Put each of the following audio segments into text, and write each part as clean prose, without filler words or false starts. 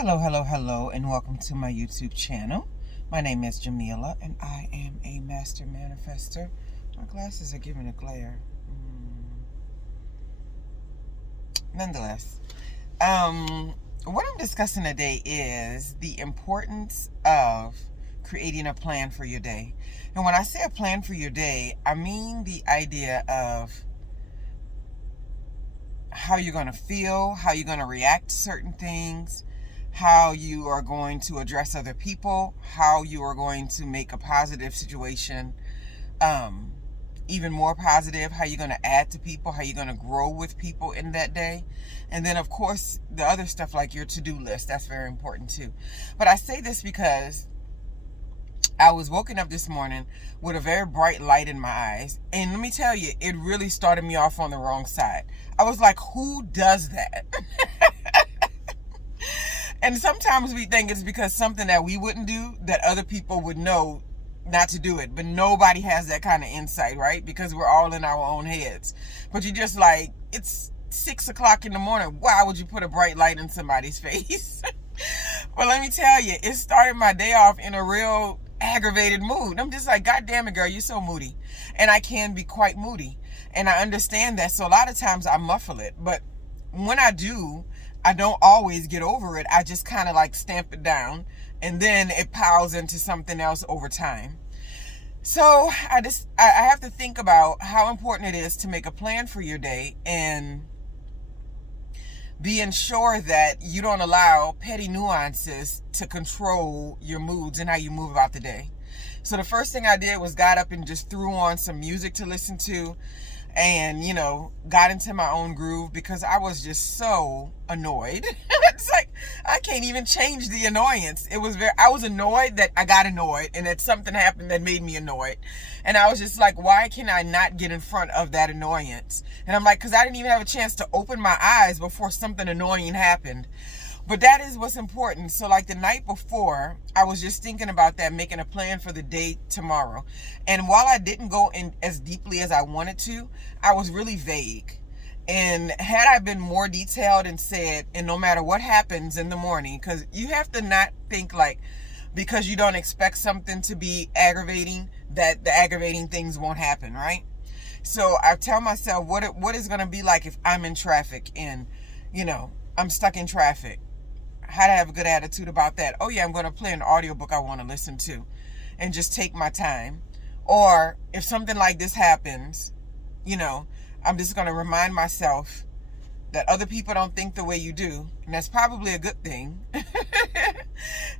Hello, hello, hello, and welcome to my YouTube channel. My name is Jameelah, and I am a master manifester. My glasses are giving a glare. Nonetheless, what I'm discussing today is the importance of creating a plan for your day. And when I say a plan for your day, I mean the idea of how you're going to feel, how you're going to react to certain things, how you are going to address other people, how you are going to make a positive situation even more positive, how you're going to add to people, how you're going to grow with people in that day. And then, of course, the other stuff like your to-do list, that's very important too. But I say this because I was woken up this morning with a very bright light in my eyes. And let me tell you, it really started me off on the wrong side. I was like, who does that? And sometimes we think it's because something that we wouldn't do that other people would know not to do it. But nobody has that kind of insight, right? Because we're all in our own heads. But you just like, it's 6 o'clock in the morning. Why would you put a bright light in somebody's face? Well, let me tell you, it started my day off in a real aggravated mood. I'm just like, God damn it, girl, you're so moody. And I can be quite moody. And I understand that. So a lot of times I muffle it. But when I do, I don't always get over it. I just kind of like stamp it down. And then it piles into something else over time. So I have to think about how important it is to make a plan for your day and being sure that you don't allow petty nuances to control your moods and how you move about the day. So the first thing I did was got up and just threw on some music to listen to and, got into my own groove because I was just so annoyed. It's like, I can't even change the annoyance. I was annoyed that I got annoyed and that something happened that made me annoyed. And I was just like, why can I not get in front of that annoyance? And I'm like, because I didn't even have a chance to open my eyes before something annoying happened. But that is what's important. So like the night before, I was just thinking about that, making a plan for the day tomorrow. And while I didn't go in as deeply as I wanted to, I was really vague. And had I been more detailed and said, and no matter what happens in the morning, because you have to not think like, because you don't expect something to be aggravating, that the aggravating things won't happen, right? So I tell myself what is going to be like if I'm in traffic and, I'm stuck in traffic. How to have a good attitude about that. Oh yeah, I'm going to play an audiobook I want to listen to and just take my time. Or if something like this happens, I'm just going to remind myself that other people don't think the way you do. And that's probably a good thing.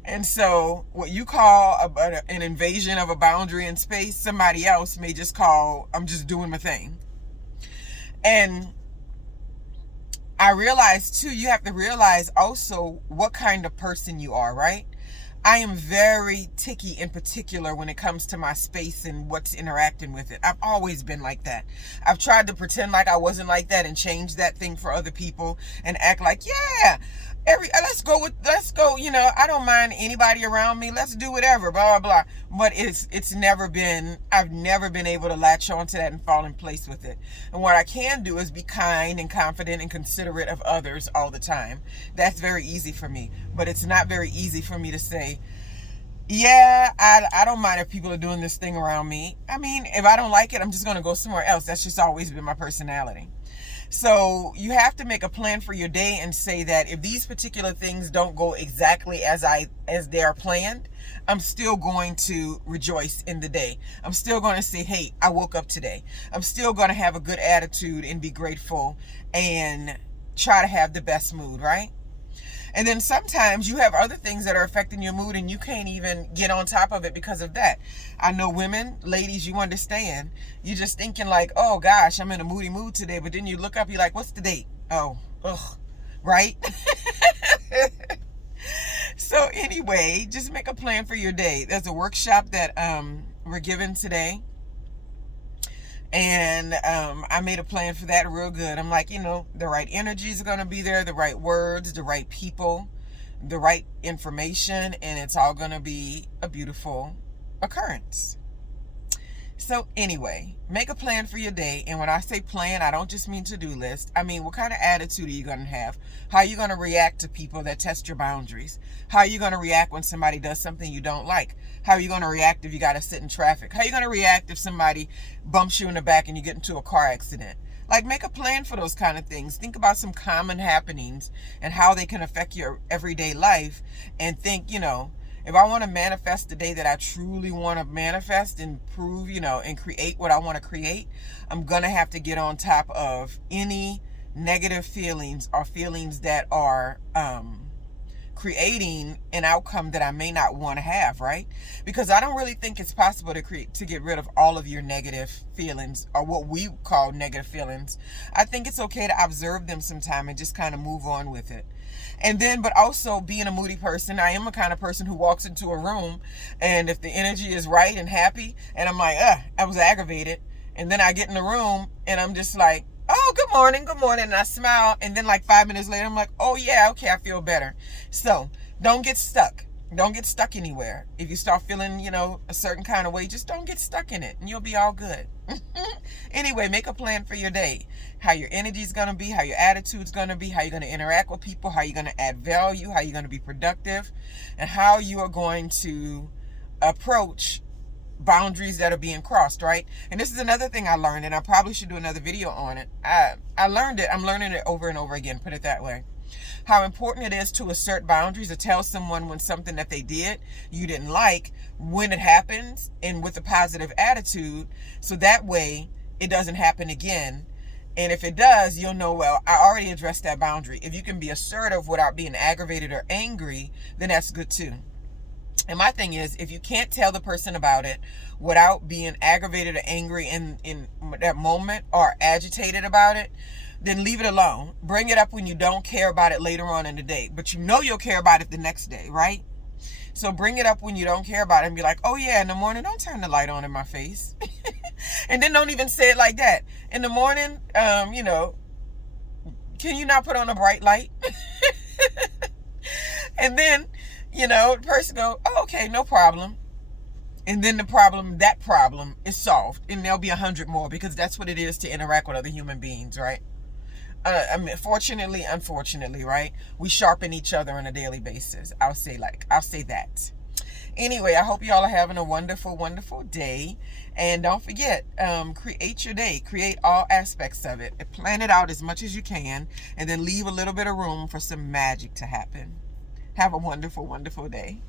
And so what you call an invasion of a boundary in space, somebody else may just call, I'm just doing my thing. And I realize too, you have to realize also what kind of person you are, right? I am very ticky in particular when it comes to my space and what's interacting with it. I've always been like that. I've tried to pretend like I wasn't like that and change that thing for other people and act like, yeah, let's go, I don't mind anybody around me. Let's do whatever, blah, blah, blah. But I've never been able to latch onto that and fall in place with it. And what I can do is be kind and confident and considerate of others all the time. That's very easy for me. But it's not very easy for me to say, yeah, I don't mind if people are doing this thing around me. I mean, if I don't like it, I'm just going to go somewhere else. That's just always been my personality. So you have to make a plan for your day and say that if these particular things don't go exactly as they are planned, I'm still going to rejoice in the day. I'm still going to say, hey, I woke up today. I'm still going to have a good attitude and be grateful and try to have the best mood, right? And then sometimes you have other things that are affecting your mood and you can't even get on top of it because of that. I know women, ladies, you understand. You're just thinking like, oh gosh, I'm in a moody mood today. But then you look up, you're like, what's the date? Oh, ugh, right? So anyway, just make a plan for your day. There's a workshop that we're giving today. And I made a plan for that real good. I'm like, the right energies are going to be there, the right words, the right people, the right information, and it's all going to be a beautiful occurrence. So anyway, make a plan for your day. And when I say plan, I don't just mean to-do list. I mean, what kind of attitude are you going to have? How are you going to react to people that test your boundaries? How are you going to react when somebody does something you don't like? How are you going to react if you got to sit in traffic? How are you going to react if somebody bumps you in the back and you get into a car accident? Like, make a plan for those kind of things. Think about some common happenings and how they can affect your everyday life, and think, if I want to manifest the day that I truly want to manifest and prove, and create what I want to create, I'm going to have to get on top of any negative feelings or feelings that are creating an outcome that I may not want to have, right? Because I don't really think it's possible to get rid of all of your negative feelings, or what we call negative feelings. I think it's okay to observe them sometime and just kind of move on with it. And then, but also being a moody person, I am a kind of person who walks into a room, and if the energy is right and happy, and I'm like, I was aggravated, and then I get in the room and I'm just like, oh, good morning, and I smile, and then like 5 minutes later, I'm like, oh yeah, okay, I feel better. So don't get stuck. Don't get stuck anywhere. If you start feeling, a certain kind of way, just don't get stuck in it, and you'll be all good. Anyway, make a plan for your day. How your energy's going to be, how your attitude's going to be, how you're going to interact with people, how you're going to add value, how you're going to be productive, and how you are going to approach boundaries that are being crossed, right? And this is another thing I learned, and I probably should do another video on it. I learned it. I'm learning it over and over again, put it that way. How important it is to assert boundaries, to tell someone when something that they did you didn't like, when it happens, and with a positive attitude, so that way it doesn't happen again. And if it does, you'll know, well, I already addressed that boundary. If you can be assertive without being aggravated or angry, then that's good too. And my thing is, if you can't tell the person about it without being aggravated or angry in that moment, or agitated about it, then leave it alone. Bring it up when you don't care about it later on in the day, but you'll care about it the next day, right? So bring it up when you don't care about it and be like, oh yeah, in the morning, don't turn the light on in my face. And then don't even say it like that. In the morning, can you not put on a bright light? And then, the person go, oh, okay, no problem. And then that problem is solved. And there'll be 100 more, because that's what it is to interact with other human beings, right? Fortunately, unfortunately, right? We sharpen each other on a daily basis. I'll say that. Anyway, I hope y'all are having a wonderful, wonderful day. And don't forget, create your day. Create all aspects of it. Plan it out as much as you can, and then leave a little bit of room for some magic to happen. Have a wonderful, wonderful day.